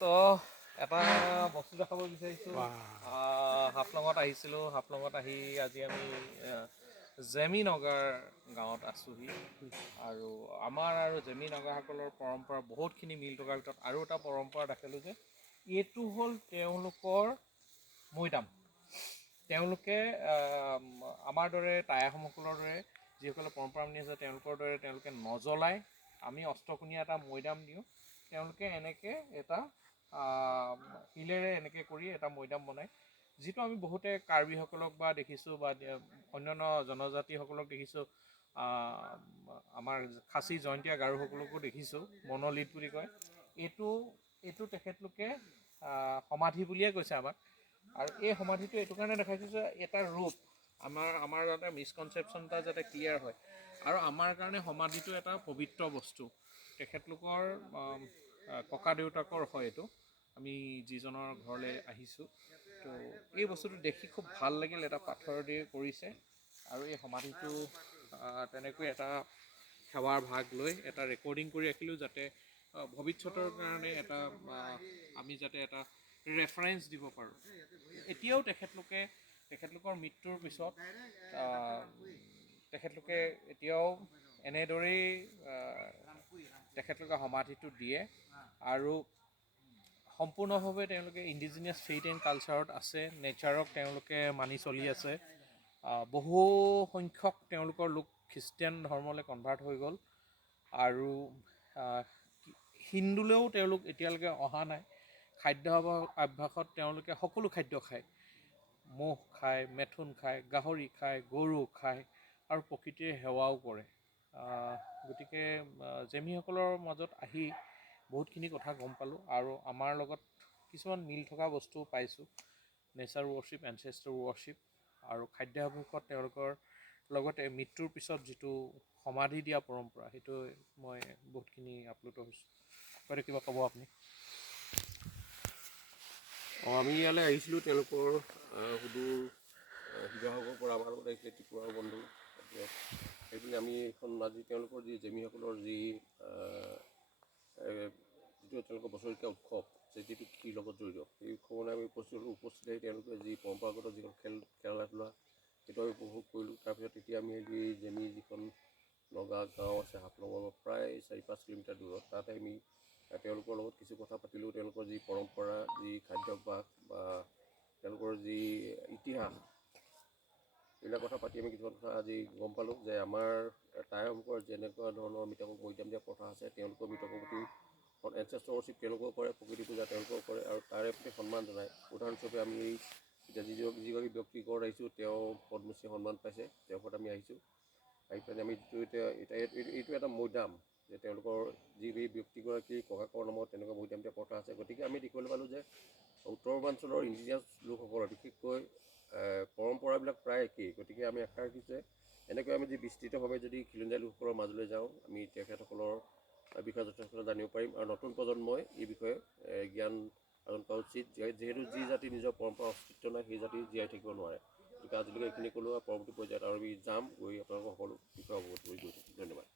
তো এটা বস্তু দেখাব বিচাৰিছোঁ। হাফলঙত আহিছিলোঁ। হাফলঙত আহি আজি আমি জেমি নগাৰ গাঁৱত আছোঁহি। আৰু আমাৰ আৰু জেমি নগাসকলৰ পৰম্পৰা বহুতখিনি মিল থকাৰ ভিতৰত আৰু এটা পৰম্পৰা দেখিলোঁ যে এইটো হ'ল তেওঁলোকৰ মৈদাম। তেওঁলোকে আমাৰ দৰে টাই আহোমসকলৰ দৰে যিসকলে পৰম্পৰা মানি আছে তেওঁলোকৰ দৰে তেওঁলোকে নজ্বলায়। আমি অষ্টকোণীয়া এটা মৈদাম দিওঁ, তেওঁলোকে এনেকৈ এটা শিলেৰে এনেকৈ কৰি এটা মৈদাম বনায়, যিটো আমি বহুতে কাৰ্বিসকলক বা দেখিছোঁ বা অন্যান্য জনজাতিসকলক দেখিছোঁ। আমাৰ খাচী জয়ন্তীয়া গাৰোসকলকো দেখিছোঁ, মনলিত বুলি কয়। এইটো তেখেতলোকে সমাধি বুলিয়ে কৈছে আমাক। আৰু এই সমাধিটো এইটো কাৰণে দেখাইছোঁ যে এটা ৰূপ আমাৰ যাতে মিছকনচেপশ্যন এটা যাতে ক্লিয়াৰ হয়। আৰু আমাৰ কাৰণে সমাধিটো এটা পবিত্ৰ বস্তু। তেখেতলোকৰ ককা দেউতাকৰ হয় এইটো, আমি যিজনৰ ঘৰলৈ আহিছোঁ। তো এই বস্তুটো দেখি খুব ভাল লাগিল। এটা পাথৰেদি কৰিছে আৰু এই সমাধিটো তেনেকৈ এটা সেৱাৰ ভাগ লৈ এটা ৰেকৰ্ডিং কৰি ৰাখিলোঁ, যাতে ভৱিষ্যতৰ কাৰণে এটা আমি যাতে এটা ৰেফাৰেঞ্চ দিব পাৰোঁ। এতিয়াও তেখেতলোকৰ মৃত্যুৰ পিছত তেখেতলোকে এতিয়াও এনেদৰেই তেখেতলোকে সমাধিটো দিয়ে। আৰু সম্পূৰ্ণভাৱে তেওঁলোকে ইণ্ডিজিনিয়াছ ফেইথ এণ্ড কালচাৰত আছে, নেচাৰক তেওঁলোকে মানি চলি আছে। বহু সংখ্যক তেওঁলোকৰ লোক খ্ৰীষ্টিয়ান ধৰ্মলৈ কনভাৰ্ট হৈ গ'ল আৰু হিন্দুলৈও তেওঁলোক এতিয়ালৈকে অহা নাই। খাদ্য অভ্যাসত তেওঁলোকে সকলো খাদ্য খায়, মহ খায়, মেথুন খায়, গাহৰি খায়, গৰু খায় আৰু প্ৰকৃতিৰ সেৱাও কৰে। গতিকে জেমিসকলৰ মাজত আহি বহুতখিনি কথা গম পালোঁ আৰু আমাৰ লগত কিছুমান মিল থকা বস্তুও পাইছোঁ। নেচাৰ ৱৰ্শ্বিপ, এনচেষ্টাৰ ৱৰ্শ্বিপ আৰু খাদ্যাভ্যাসত তেওঁলোকৰ লগতে মৃত্যুৰ পিছত যিটো সমাধি দিয়া পৰম্পৰা, সেইটো মই বহুতখিনি আপ্লুত হৈছোঁ। হয়তো কিবা ক'ব আপুনি? আমি ইয়ালৈ আহিছিলোঁ তেওঁলোকৰ সুদূৰ শিৱসাগৰৰ পৰা আমাৰ লগত আহিছিলে ত্ৰিপুৰাৰ বন্ধু। সেইবুলি আমি এইখন আজি তেওঁলোকৰ যি জেমিসকলৰ যিটো তেওঁলোকৰ বছৰেকীয়া উৎসৱ, যিটো কৃষিৰ লগত জড়িত, সেই উৎসৱলৈ আমি উপস্থিত আহি তেওঁলোকে যি পৰম্পৰাগত যিখন খেলা ধূলা সেইটো আমি উপভোগ কৰিলোঁ। তাৰপিছত এতিয়া আমি জেমি যিখন নগা গাঁও আছে হাফলঙৰ প্ৰায় 4-5 কিলোমিটাৰ দূৰত, তাতে আমি তেওঁলোকৰ লগত কিছু কথা পাতিলোঁ। তেওঁলোকৰ যি পৰম্পৰা, যি খাদ্যাভ্যাস বা তেওঁলোকৰ যি ইতিহাস, এইবিলাক কথা পাতি আমি কিছুমান কথা আজি গম পালোঁ যে আমাৰ টাই আহোমসকলৰ যেনেকুৱা ধৰণৰ মৃতকক মৈদাম দিয়া প্ৰথা আছে, তেওঁলোকৰ মৃতকৰ প্ৰতি এনচেষ্টাৰ ৱৰ্শ্বিপ তেওঁলোকেও কৰে, প্ৰকৃতি পূজা তেওঁলোকেও কৰে আৰু তাৰে প্ৰতি সন্মান জনায়। উদাহৰণস্বৰূপে আমি এতিয়া যিগৰাকী ব্যক্তিৰ ঘৰত আহিছোঁ, তেওঁ পদ্মশ্ৰী সন্মান পাইছে, তেওঁৰ ঘৰত আমি আহিছোঁ। আহি পেলাই আমি এইটো এটা মৈদাম যে তেওঁলোকৰ যি ব্যক্তিগৰাকীৰ ককাকৰ নামত তেনেকুৱা মৈদাম দিয়া প্ৰথা আছে। গতিকে আমি দেখিবলৈ পালোঁ যে উত্তৰ পূৰ্বাঞ্চলৰ ইণ্ডিজিনিয়াছ লোকসকলৰ বিশেষকৈ পৰম্পৰাবিলাক প্ৰায় একেই। গতিকে আমি আশা ৰাখিছোঁ যে এনেকৈ আমি যদি বিস্তৃতভাৱে যদি খিলঞ্জীয়া লোকসকলৰ মাজলৈ যাওঁ, আমি তেখেতসকলৰ বিষয়ে যথেষ্ট জানিব পাৰিম আৰু নতুন প্ৰজন্মই এই বিষয়ে জ্ঞান আৰ্জন কৰা উচিত। যিহেতু যি জাতি নিজৰ পৰম্পৰা অস্তিত্ব নাই, সেই জাতি জীয়াই থাকিব নোৱাৰে। গতিকে আজিলৈকে এইখিনি ক'লোঁ আৰু পৰৱৰ্তী পৰ্যায়ত আৰু আমি যাম, গৈ আপোনালোকৰ সকলো বিষয়ে অৱগত কৰি গৈ থাকিম। ধন্যবাদ।